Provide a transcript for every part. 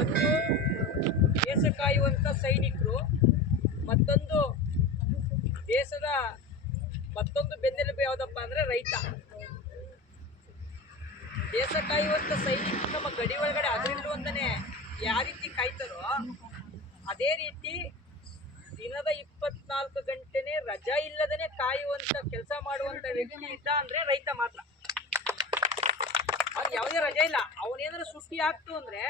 ಒಂದು ದೇಶ ಕಾಯುವಂಥ ಸೈನಿಕರು, ಮತ್ತೊಂದು ದೇಶದ ಮತ್ತೊಂದು ಬೆನ್ನೆಲುಬು ಯಾವುದಪ್ಪ ಅಂದರೆ ರೈತ. ದೇಶ ಕಾಯುವಂಥ ಸೈನಿಕರು ನಮ್ಮ ಗಡಿ ಒಳಗಡೆ ಅದರಿರುವಂತನೇ ಯಾವ ರೀತಿ ಕಾಯ್ತಾರೋ ಅದೇ ರೀತಿ ದಿನದ 24 ಗಂಟೆನೇ ರಜಾ ಇಲ್ಲದೇ ಕಾಯುವಂಥ ಕೆಲಸ ಮಾಡುವಂಥ ವ್ಯಕ್ತಿ ಇದ್ದ ಅಂದರೆ ರೈತ ಮಾತ್ರ. ಅವ್ನಿಗೆ ಯಾವುದೇ ರಜೆ ಇಲ್ಲ. ಅವನೇನಾದ್ರು ಸುಟ್ಟಿ ಆಗ್ತು ಅಂದರೆ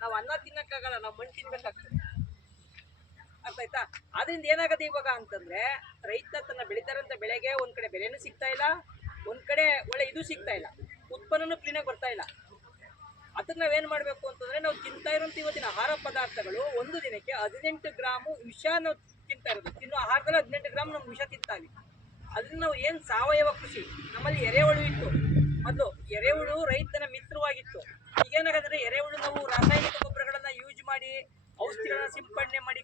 ನಾವು ಅನ್ನ ತಿನ್ನಕ್ಕಾಗಲ್ಲ, ನಾವು ಮಣ್ಣು ತಿನ್ಬೇಕಾಗ್ತದೆ. ಅರ್ಥ ಆಯ್ತಾ? ಅದರಿಂದ ಏನಾಗತ್ತೆ ಇವಾಗ ಅಂತಂದ್ರೆ, ರೈತ ತನ್ನ ಬೆಳೀತಾರಂತ ಬೆಳೆಗೆ ಒಂದ್ ಕಡೆ ಬೆಲೆನೂ ಸಿಗ್ತಾ ಇಲ್ಲ, ಒಂದ್ ಕಡೆ ಒಳ್ಳೆ ಇದು ಸಿಗ್ತಾ ಇಲ್ಲ, ಉತ್ಪನ್ನನೂ ಕ್ಲೀನಾಗಿ ಬರ್ತಾ ಇಲ್ಲ. ಅದಕ್ಕೆ ನಾವೇನು ಮಾಡಬೇಕು ಅಂತಂದ್ರೆ, ನಾವು ತಿಂತಾ ಇರೋಂಥ ಇವತ್ತಿನ ಆಹಾರ ಪದಾರ್ಥಗಳು ಒಂದು ದಿನಕ್ಕೆ 18 ಗ್ರಾಮು ವಿಷ ನಾವು ತಿಂತಾ ಇರೋದು. ತಿನ್ನೋ ಆಹಾರದಲ್ಲಿ 18 ಗ್ರಾಮ್ ನಾವು ವಿಷ ತಿಂತಾವಿ. ಅದನ್ನ ನಾವು ಏನು ಸಾವಯವ ಕೃಷಿ, ನಮ್ಮಲ್ಲಿ ಎರೆಹುಳು ಇತ್ತು ಮೊದಲು. ಎರೆಹುಳು ರೈತನ ಮಿತ್ರವಾಗಿತ್ತು. ಈಗೇನಾಗಂದ್ರೆ ಎರೆಹುಳು ನಾವು ರಾಸಾಯನಿಕ ಗೊಬ್ಬರಗಳನ್ನ ಯೂಸ್ ಮಾಡಿ, ಔಷಧಿಗಳನ್ನ ಸಿಂಪಡಣೆ ಮಾಡಿ,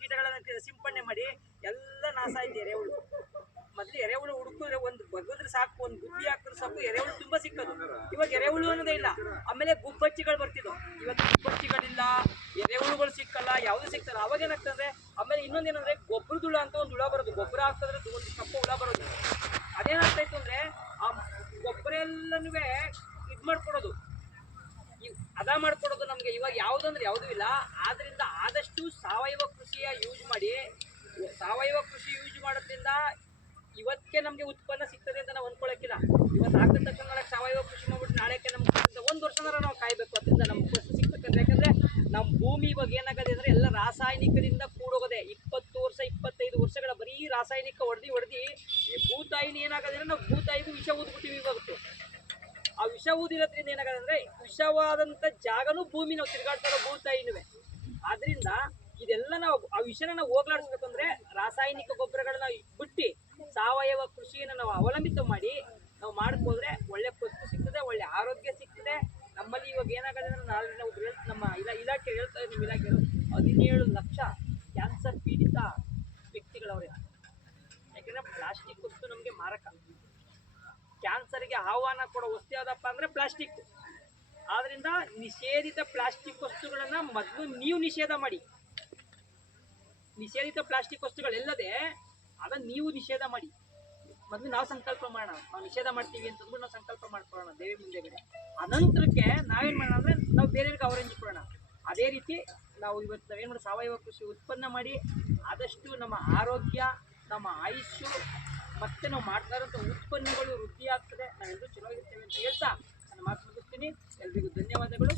ಕೀಟಗಳನ್ನ ಸಿಂಪಡಣೆ ಮಾಡಿ ಎಲ್ಲ ನಾಶ ಆಯ್ತು ಎರೆಹುಳು. ಮೊದಲು ಎರೆಹುಳು ಹುಡುಕಿದ್ರೆ ಒಂದು ಬಗ್ಗಿದ್ರೆ ಸಾಕು, ಒಂದು ಬುದ್ಧಿ ಹಾಕಿದ್ರೆ ಸಾಕು, ಎರೆಹುಳು ತುಂಬಾ ಸಿಕ್ಕೋದು. ಇವಾಗ ಎರೆಹುಳು ಅನ್ನೋದೇ ಇಲ್ಲ. ಆಮೇಲೆ ಗುಬ್ಬಚ್ಚಿಗಳು ಬರ್ತಿದ್ವು, ಇವತ್ತು ಗುಬ್ಬಚ್ಚಿಗಳಿಲ್ಲ, ಎರೆಹುಳುಗಳು ಸಿಕ್ಕಲ್ಲ, ಯಾವುದು ಸಿಗ್ತಲ್ಲ. ಅವಾಗ ಏನಾಗ್ತದೆ, ಆಮೇಲೆ ಇನ್ನೊಂದೇನಂದ್ರೆ ಗೊಬ್ಬರದುಳ ಅಂತ ಒಂದು ಹುಳ ಬರೋದು. ಗೊಬ್ಬರ ಹಾಕಿದ್ರೆ ಒಂದು ಕಪ್ಪ ಹುಳ ಬರೋದು. ಅದೇನಾಗ್ತಾಯಿತ್ತು ಅಂದ್ರೆ, ಆ ಗೊಬ್ಬರ ಎಲ್ಲನೂ ಇದು ಮಾಡ್ಕೊಡೋದು, ಅದ ಮಾಡ್ಕೊಡೋದು ನಮಗೆ. ಇವಾಗ ಯಾವುದಂದ್ರೆ ಯಾವುದೂ ಇಲ್ಲ. ಆದ್ರಿಂದ ಆದಷ್ಟು ಸಾವಯವ ಕೃಷಿಯ ಯೂಸ್ ಮಾಡಿ. ಸಾವಯವ ಕೃಷಿ ಯೂಸ್ ಮಾಡೋದ್ರಿಂದ ಇವತ್ತೇ ನಮಗೆ ಉತ್ಪನ್ನ ಸಿಗ್ತದೆ ಅಂತ ನಾವು ಅಂದ್ಕೊಳ್ಳೋಕ್ಕಿಲ್ಲ. ಇವತ್ತು ಆಗ್ತಕ್ಕಂಥ ನಾಳೆ ಸಾವಯವ ಕೃಷಿ ಮಾಡ್ಬಿಟ್ಟು ನಾಳೆಕ್ಕೆ ನಮ್ಗೆ ಒಂದು ವರ್ಷನಾರ ನಾವು ಕಾಯಬೇಕು. ಅದರಿಂದ ನಮ್ಗೆ ಫಸ್ಟ್ ಸಿಗ್ತಕ್ಕಂಥ, ಯಾಕಂದ್ರೆ ನಮ್ಮ ಭೂಮಿ ಇವಾಗ ಏನಾಗದೆ ಅಂದರೆ ಎಲ್ಲ ರಾಸಾಯನಿಕದಿಂದ ಕೂಡೋಗದೆ. 20 ವರ್ಷ 25 ವರ್ಷಗಳ ಬರೀ ರಾಸಾಯನಿಕ ಹೊಡೆದು ಈ ಭೂತಾಯಿನ ಏನಾಗದೆ ಅಂದರೆ, ನಾವು ಭೂತಾಯಿಗೂ ವಿಷ ಊದ್ಬಿಟ್ಟಿವಿ ಇವತ್ತು. ಆ ವಿಷ ಊದಿರೋದ್ರಿಂದ ಏನಾಗದೆ ಅಂದರೆ, ವಿಷವಾದಂಥ ಜಾಗನೂ ಭೂಮಿ ನಾವು ತಿರುಗಾಡ್ತಾ ಇರೋ ಭೂತಾಯಿನುವೆ. ಆದ್ರಿಂದ ಇದೆಲ್ಲ ನಾವು ಆ ವಿಷಯನ ನಾವು ಹೋಗ್ಲಾಡಿಸ್ಬೇಕಂದ್ರೆ ರಾಸಾಯನಿಕ ಗೊಬ್ಬರಗಳನ್ನ ಬಿಟ್ಟು ಸಾವಯವ ಕೃಷಿಯನ್ನು ನಾವು ಅವಲಂಬಿತ ಮಾಡಿ ನಾವು ಮಾಡ್ಕೋದ್ರೆ ಒಳ್ಳೆ ಪಶು ಸಿಗ್ತದೆ, ಒಳ್ಳೆ ಆರೋಗ್ಯ ಸಿಗ್ತದೆ. ನಮ್ಮಲ್ಲಿ ಇವಾಗ ಏನಾಗದೆ ಅಂದರೆ, ನಾಳೆ ನಾವು ನಮ್ಮ ಇಲಾಖೆ ಹೇಳ್ತಾ ಇದ್ದೀವಿ, ನಿಮ್ಮ ಇಲಾಖೆ 17 ಲಕ್ಷ ಕ್ಯಾನ್ಸರ್ ಪೀಡಿತ ವ್ಯಕ್ತಿಗಳವ್ರೆ. ಯಾಕೆಂದರೆ ಪ್ಲಾಸ್ಟಿಕ್ ವಸ್ತು ನಮಗೆ ಮಾರಕ. ಕ್ಯಾನ್ಸರ್ಗೆ ಆಹ್ವಾನ ಕೊಡೋ ವಸ್ತು ಯಾವುದಪ್ಪ ಅಂದರೆ ಪ್ಲಾಸ್ಟಿಕ್. ಆದ್ರಿಂದ ನಿಷೇಧಿತ ಪ್ಲಾಸ್ಟಿಕ್ ವಸ್ತುಗಳನ್ನು ಮೊದಲು ನೀವು ನಿಷೇಧ ಮಾಡಿ. ನಿಷೇಧಿತ ಪ್ಲಾಸ್ಟಿಕ್ ವಸ್ತುಗಳೆಲ್ಲದೆ ಅದನ್ನು ನೀವು ನಿಷೇಧ ಮಾಡಿ. ಮೊದಲು ನಾವು ಸಂಕಲ್ಪ ಮಾಡೋಣ, ನಾವು ನಿಷೇಧ ಮಾಡ್ತೀವಿ ಅಂತಂದ್ಬಿಟ್ಟು ನಾವು ಸಂಕಲ್ಪ ಮಾಡ್ಕೊಳ್ಳೋಣ ದೇವಿ ಮುಂದೆಗಡೆ. ಅನಂತರಕ್ಕೆ ನಾವೇನು ಮಾಡೋಣ ಅಂದರೆ, ನಾವು ಬೇರೆಯವ್ರಿಗೆ ಅವರಂಜಿಕೊಳ್ಳೋಣ. ಅದೇ ರೀತಿ ನಾವು ಇವತ್ತು ನಾವೇನು ಮಾಡಿ ಸಾವಯವ ಕೃಷಿ ಉತ್ಪನ್ನ ಮಾಡಿ ಆದಷ್ಟು ನಮ್ಮ ಆರೋಗ್ಯ, ನಮ್ಮ ಆಯುಷ್ಯು ಮತ್ತೆ ನಾವು ಮಾಡ್ತಾ ಇರೋಂಥ ಉತ್ಪನ್ನಗಳು ವೃದ್ಧಿ ಆಗ್ತದೆ. ನಾವೆಲ್ಲರೂ ಚೆನ್ನಾಗಿರ್ತೇವೆ ಅಂತ ಹೇಳ್ತಾ ನನ್ನ ಮಾತು ಮುಗಿಸ್ತೀನಿ. ಎಲ್ರಿಗೂ ಧನ್ಯವಾದಗಳು.